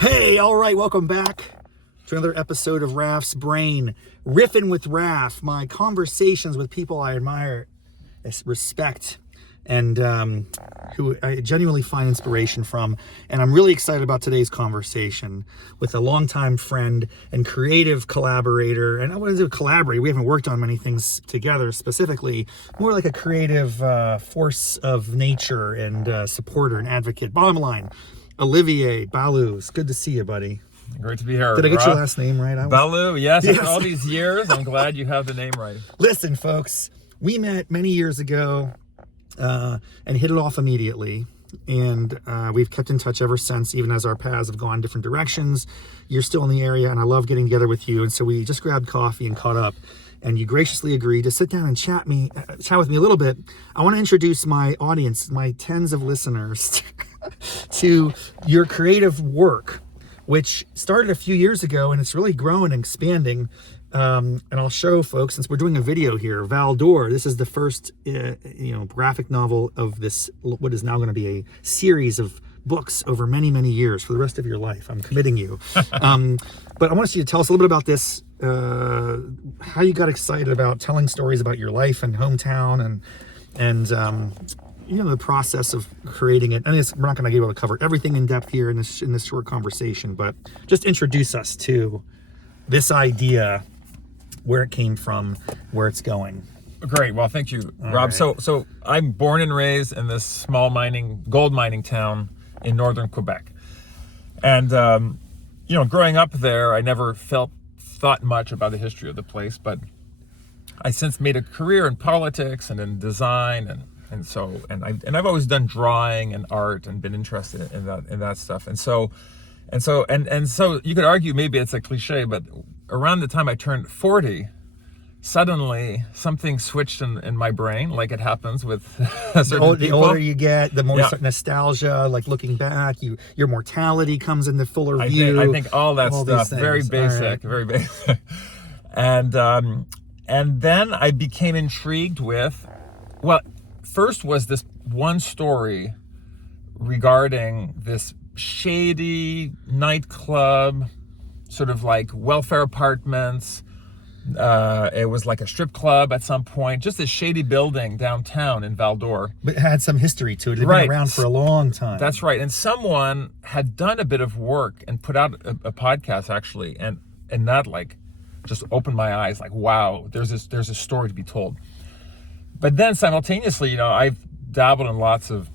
Hey, all right, welcome back to another episode of Raff's Brain. Riffin with Raff, my conversations with people I admire, respect, and who I genuinely find inspiration from. And I'm really excited about today's conversation with a longtime friend and creative collaborator. And I want to collaborate. We haven't worked on many things together specifically, more like a creative force of nature and supporter and advocate. Bottom line, Olivier Ballou. It's good to see you, buddy. Great to be here. Did I get your last name right? Ballou, yes. After all these years, I'm glad you have the name right. Listen, folks, we met many years ago and hit it off immediately. And we've kept in touch ever since, even as our paths have gone different directions. You're still in the area, and I love getting together with you. And so we just grabbed coffee and caught up. And you graciously agreed to sit down and chat with me a little bit. I want to introduce my audience, my tens of listeners, to your creative work, which started a few years ago, and it's really grown and expanding. And I'll show folks, since we're doing a video here, Val-d'Or. This is the first, graphic novel of this, what is now going to be a series of books over many, many years for the rest of your life. I'm committing you. But I want you to tell us a little bit about this, how you got excited about telling stories about your life and hometown and the process of creating it. And we're not going to be able to cover everything in depth here in this short conversation, but just introduce us to this idea, where it came from, where it's going. Great. Well, thank you, All Rob. right. So I'm born and raised in this small gold mining town in northern Quebec. And, growing up there, I never thought much about the history of the place, but I since made a career in politics and in design and I've always done drawing and art and been interested in that stuff. And so you could argue maybe it's a cliche, but around the time I turned 40, suddenly something switched in my brain, like it happens with certain people. The older you get, the more nostalgia, like looking back, your mortality comes into fuller view. I think all that stuff, very basic, very basic. And then I became intrigued with, first was this one story regarding this shady nightclub, sort of like welfare apartments. It was like a strip club at some point, just this shady building downtown in Val-d'Or. But it had some history to it. It had been around for a long time. That's right. And someone had done a bit of work and put out a podcast actually, and that like just opened my eyes, like, wow, there's a story to be told. But then simultaneously, I've dabbled in lots of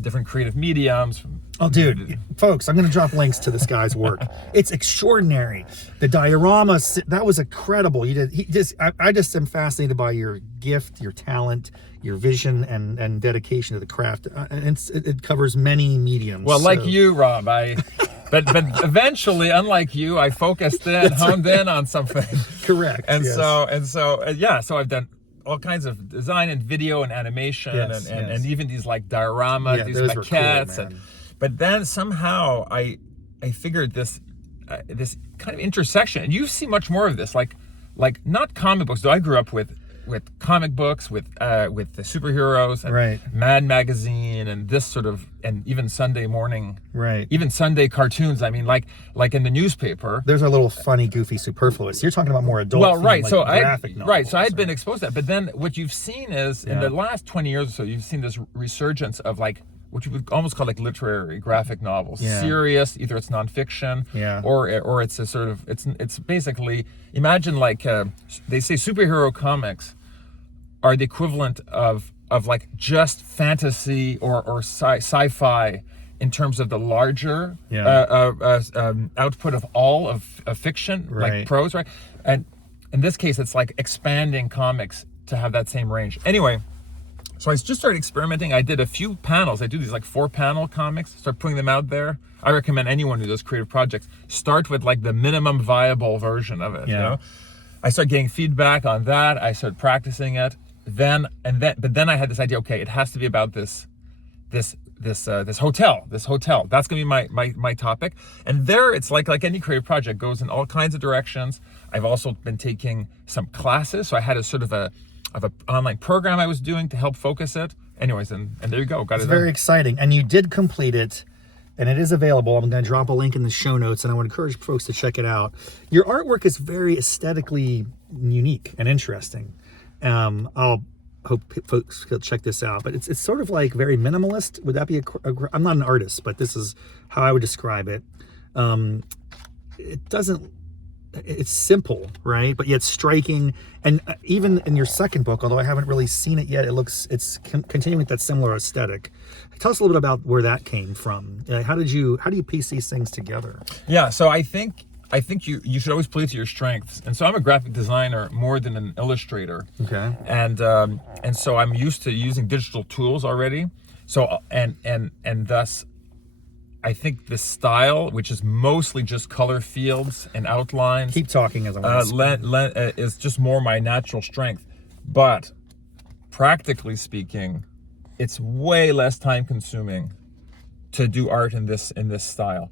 different creative mediums. Oh, dude, folks, I'm going to drop links to this guy's work. It's extraordinary. The dioramas, that was incredible. I just am fascinated by your gift, your talent, your vision, and dedication to the craft. And it covers many mediums. Well, like you, Rob, but eventually, unlike you, I focused in, honed in on something. Correct. And yes. So I've done all kinds of design and video and animation and even these like dioramas, these maquettes. Cool, but then somehow I figured this kind of intersection, and you see much more of this, like not comic books, though I grew up with comic books, with the superheroes and Mad Magazine and this sort of, and even Sunday morning, even Sunday cartoons. I mean, like in the newspaper. There's a little funny, goofy, superfluous. You're talking about more adult. Well, right. Like so graphic novels, So I had been exposed to that, but then what you've seen is in the last 20 years or so, you've seen this resurgence of like what you would almost call like literary graphic novels. Serious, either it's nonfiction or it's a sort of it's basically, imagine like they say superhero comics are the equivalent of like just fantasy or sci-fi in terms of the larger output of all of fiction, like prose, right? And in this case, it's like expanding comics to have that same range. Anyway, so I just started experimenting. I did a few panels. I do these like 4-panel comics, start putting them out there. I recommend anyone who does creative projects, start with like the minimum viable version of it. I started getting feedback on that. I started practicing it. But then I had this idea, okay, it has to be about this hotel. That's gonna be my topic. And there it's like any creative project, goes in all kinds of directions. I've also been taking some classes. So I had a sort of an online program I was doing to help focus it. Anyways, and there you go. Got it. It's very exciting. And you did complete it and it is available. I'm going to drop a link in the show notes, and I would encourage folks to check it out. Your artwork is very aesthetically unique and interesting. I'll hope folks will check this out, but it's sort of like very minimalist. Would that be I'm not an artist, but this is how I would describe it. It's simple, right? But yet striking. And even in your second book, although I haven't really seen it yet, it's continuing with that similar aesthetic. Tell us a little bit about where that came from. How do you piece these things together? Yeah, so I think you should always play to your strengths. And so I'm a graphic designer more than an illustrator. Okay. And so I'm used to using digital tools already. So and thus I think the style, which is mostly just color fields and outlines, keep talking as I'm is just more my natural strength. But practically speaking, it's way less time consuming to do art in this style.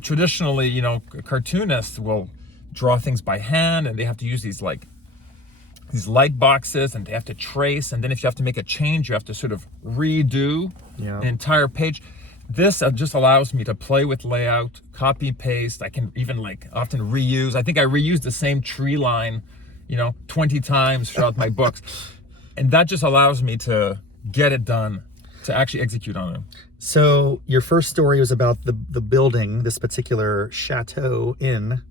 Traditionally, you know, cartoonists will draw things by hand, and they have to use these light boxes, and they have to trace, and then if you have to make a change, you have to sort of redo an entire page. This just allows me to play with layout, copy paste. I can even often reuse. I think I reused the same tree line, 20 times throughout my books. And that just allows me to get it done, to actually execute on it. So your first story was about the building, this particular chateau inn.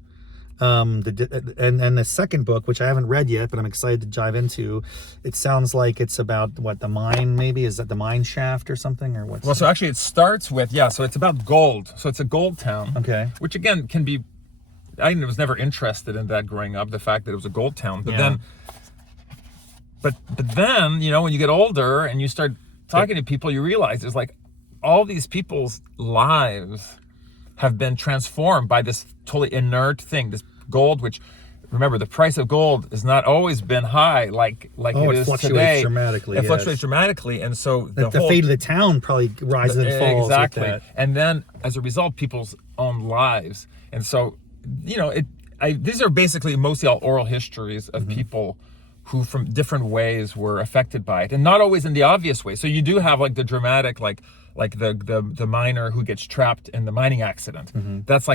And the second book, which I haven't read yet, but I'm excited to dive into, it sounds like it's about the mine, maybe? Is that the mine shaft or something, or what? Well, so actually it starts with, so it's about gold. So it's a gold town. Okay. Which again can be, I was never interested in that growing up, the fact that it was a gold town. But then, when you get older and you start talking to people, you realize there's all these people's lives have been transformed by this totally inert thing, this gold, which, remember, the price of gold has not always been high like it is today. It fluctuates dramatically, and so the fate of the town probably rises and falls. Exactly, with that. And then as a result, people's own lives, and so these are basically mostly all oral histories of people who, from different ways, were affected by it, and not always in the obvious way. So you do have the dramatic, like the miner who gets trapped in the mining accident. That's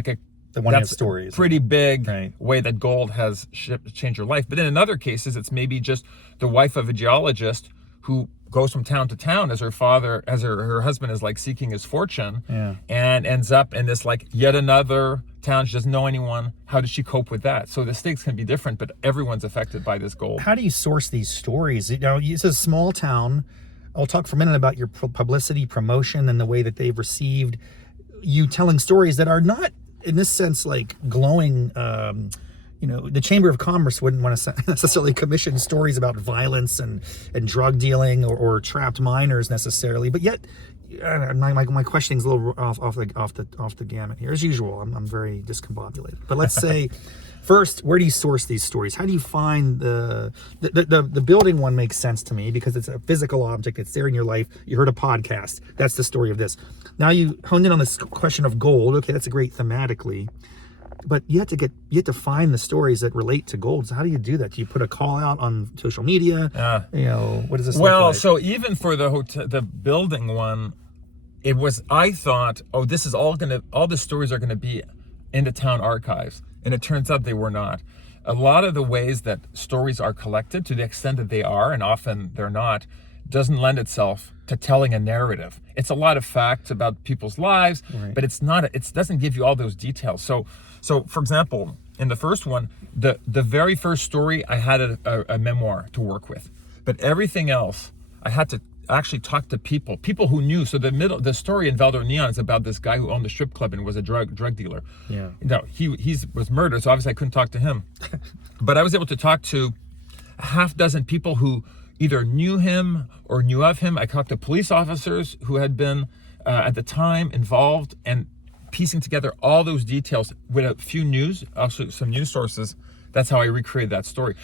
the one of stories. Pretty big way that gold has changed your life. But then in other cases, it's maybe just the wife of a geologist who goes from town to town as her husband is seeking his fortune, and ends up in this yet another town. She doesn't know anyone. How does she cope with that? So the stakes can be different, but everyone's affected by this gold. How do you source these stories? It's a small town. I'll talk for a minute about your publicity, promotion, and the way that they've received you telling stories that are not, in this sense, glowing. The Chamber of Commerce wouldn't want to necessarily commission stories about violence and drug dealing or trapped miners necessarily. But yet, my questioning's a little off the gamut here. As usual, I'm very discombobulated. But let's say, first, where do you source these stories? How do you find the building one? Makes sense to me because it's a physical object. It's there in your life. You heard a podcast. That's the story of this. Now you honed in on this question of gold. Okay, that's a great thematically. But you have to find the stories that relate to gold. So how do you do that? Do you put a call out on social media? What does this look like? So even for the building one, I thought, this is all the stories are gonna be in the town archives, and it turns out they were not. A lot of the ways that stories are collected, to the extent that they are, and often they're not, doesn't lend itself to telling a narrative. It's a lot of facts about people's lives, but it's not. It doesn't give you all those details. So for example, in the first one, the very first story, I had a memoir to work with, but everything else, I had to actually talk to people who knew. So the story in Val-d'Or Neon is about this guy who owned a strip club and was a drug dealer. Yeah. No, he was murdered, so obviously I couldn't talk to him. But I was able to talk to a half dozen people who either knew him or knew of him. I talked to police officers who had been at the time involved, and piecing together all those details with a few also some news sources. That's how I recreated that story.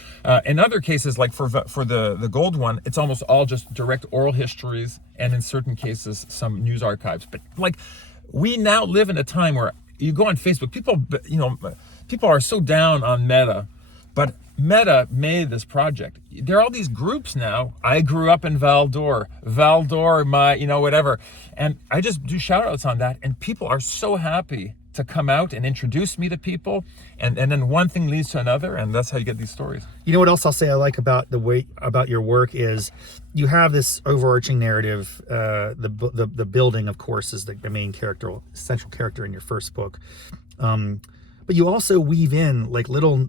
In other cases, like for the gold one, it's almost all just direct oral histories, and in certain cases, some news archives. But we now live in a time where you go on Facebook, people are so down on meta, but Meta made this project. There are all these groups now. I grew up in Val-d'Or, my, whatever. And I just do shout outs on that. And people are so happy to come out and introduce me to people. And then one thing leads to another. And that's how you get these stories. You know what else I'll say I like about about your work is you have this overarching narrative. The building, of course, is the main character, central character in your first book. But you also weave in like little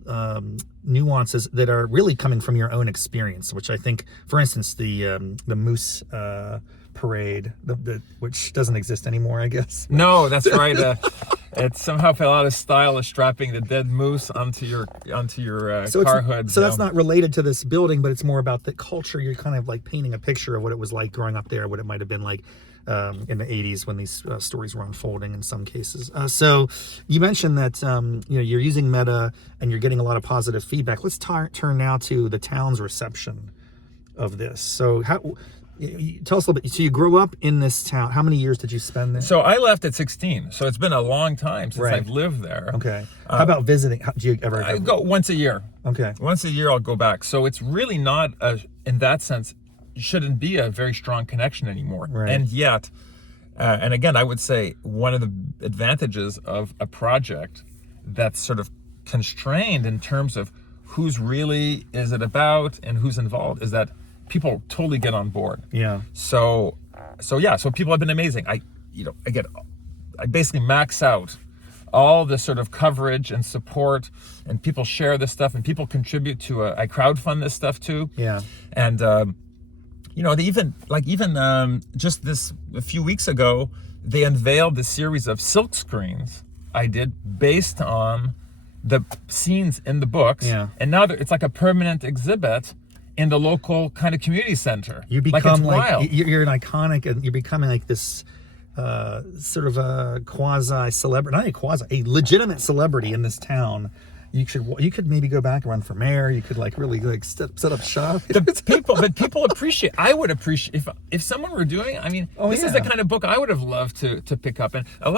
nuances that are really coming from your own experience, which I think, for instance, the moose parade, which doesn't exist anymore, I guess. No, that's right. It somehow fell out of style of strapping the dead moose onto your car hood. So that's not related to this building, but it's more about the culture. You're kind of like painting a picture of what it was like growing up there, what it might have been like in the 80s when these stories were unfolding in some cases. So you mentioned that you're using meta and you're getting a lot of positive feedback. Let's turn now to the town's reception of this. So tell us a little bit. So you grew up in this town. How many years did you spend there? So I left at 16. So it's been a long time since I've lived there. Okay. How about visiting? Do you ever? I go once a year. Okay. Once a year I'll go back. So it's really not in that sense, shouldn't be a very strong connection anymore. Right. And yet, and again, I would say one of the advantages of a project that's sort of constrained in terms of who's really is it about and who's involved is that people totally get on board. Yeah. So people have been amazing. I basically max out all the sort of coverage and support, and people share this stuff, and people contribute to I crowdfund this stuff too. Yeah. And they even just this a few weeks ago, they unveiled the series of silk screens I did based on the scenes in the books. Yeah. And now it's like a permanent exhibit in the local kind of community center. You become wild. You're an iconic, and you're becoming like this sort of a quasi celebrity, not a quasi, a legitimate celebrity in this town. You could maybe go back and run for mayor. You could like really like set up shop. People appreciate. I would appreciate if someone were doing. I mean, this is the kind of book I would have loved to pick up. And I've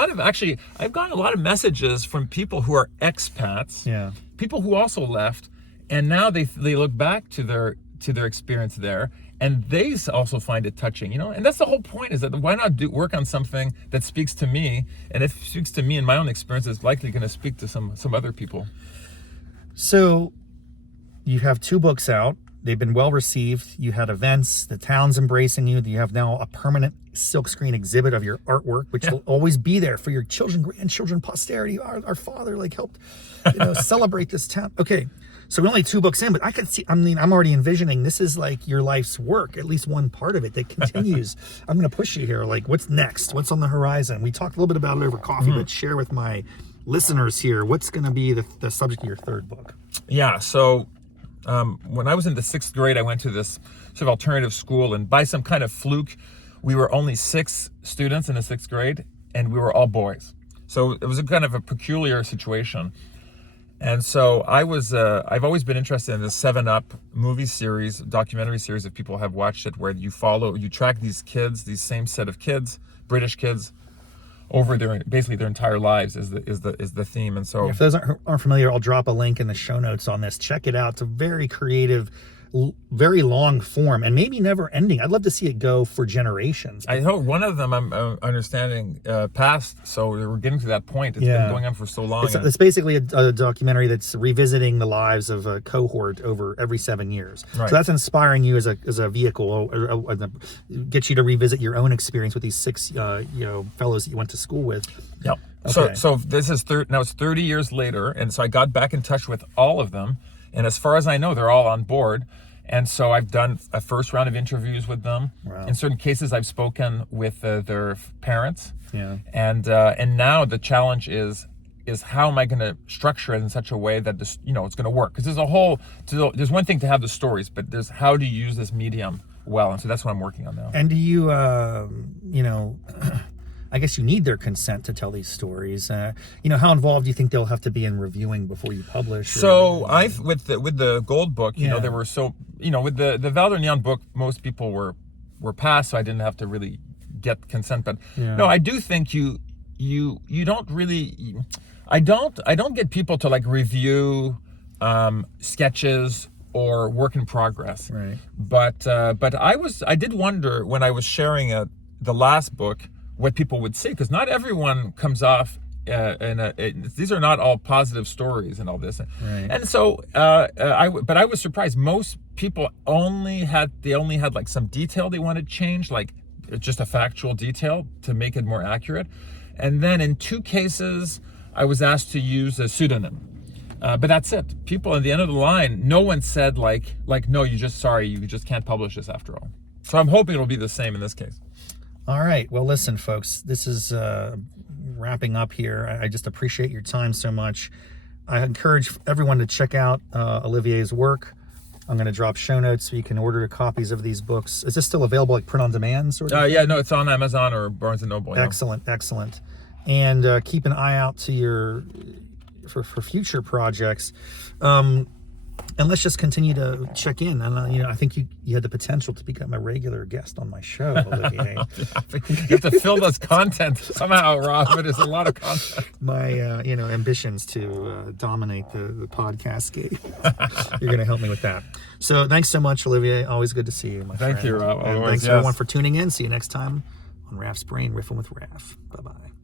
gotten a lot of messages from people who are expats. Yeah. People who also left, and now they look back to their experience there, and they also find it touching. And that's the whole point. Is that why not work on something that speaks to me, and if it speaks to me and my own experience, it's likely going to speak to some other people. So you have 2 books out. They've been well received. You had events, the town's embracing you. You have now a permanent silkscreen exhibit of your artwork, which will always be there for your children, grandchildren, posterity. Our father helped celebrate this town. Okay, so we're only 2 books in, but I could see, I'm already envisioning this is like your life's work, at least one part of it that continues. I'm going to push you here. Like, what's next? What's on the horizon? We talked a little bit about it over coffee, but share with my listeners here, what's going to be the subject of your 3rd book? Yeah, so when I was in the 6th grade, I went to this sort of alternative school, and by some kind of fluke, we were only 6 students in the 6th grade, and we were all boys. So it was a kind of a peculiar situation. And so I've always been interested in the 7-Up movie series, documentary series, if people have watched it, where you track these kids, these same set of kids, British kids, over their entire lives is the theme. And so if those aren't familiar, I'll drop a link in the show notes on this. Check it out. It's a very creative, very long form, and maybe never ending. I'd love to see it go for generations. I hope one of them I'm understanding passed, so we're getting to that point. It's been going on for so long. It's basically a documentary that's revisiting the lives of a cohort over every 7 years. Right. So that's inspiring you as a vehicle, or get you to revisit your own experience with these 6 fellows that you went to school with. Yep. Okay. So this is now it's 30 years later, and so I got back in touch with all of them. And as far as I know, they're all on board. And so I've done a first round of interviews with them. Wow. In certain cases, I've spoken with their parents. Yeah. And now the challenge is how am I going to structure it in such a way that this, it's going to work? Because there's one thing to have the stories, but there's how do you use this medium well? And so that's what I'm working on now. And do you, I guess you need their consent to tell these stories. How involved do you think they'll have to be in reviewing before you publish? So with the Gold book, there were with the Val-d'Or Neon book, most people were passed, so I didn't have to really get consent. But no, I do think you don't really. I don't get people to like review sketches or work in progress. Right. But I did wonder when I was sharing the last book what people would say, because not everyone comes off. These are not all positive stories and all this, right. And so I was surprised. Most people only had like some detail they wanted changed, like just a factual detail to make it more accurate. And then in 2 cases, I was asked to use a pseudonym. But that's it. People at the end of the line, no one said like no, you just can't publish this after all. So I'm hoping it'll be the same in this case. All right. Well, listen, folks, this is wrapping up here. I just appreciate your time so much. I encourage everyone to check out Olivier's work. I'm going to drop show notes so you can order copies of these books. Is this still available, like print on demand sort of? Yeah, no, it's on Amazon or Barnes & Noble. Yeah. Excellent. And keep an eye out to for future projects. And let's just continue to check in. And I think you had the potential to become a regular guest on my show, Olivier. You have to fill this content somehow, Raff. But it's a lot of content. My ambitions to dominate the podcast game. You're going to help me with that. So thanks so much, Olivier. Always good to see you, my friend. Thank you, Raff. And thanks everyone for tuning in. See you next time on Raff's Brain, Riffin with Raff. Bye-bye.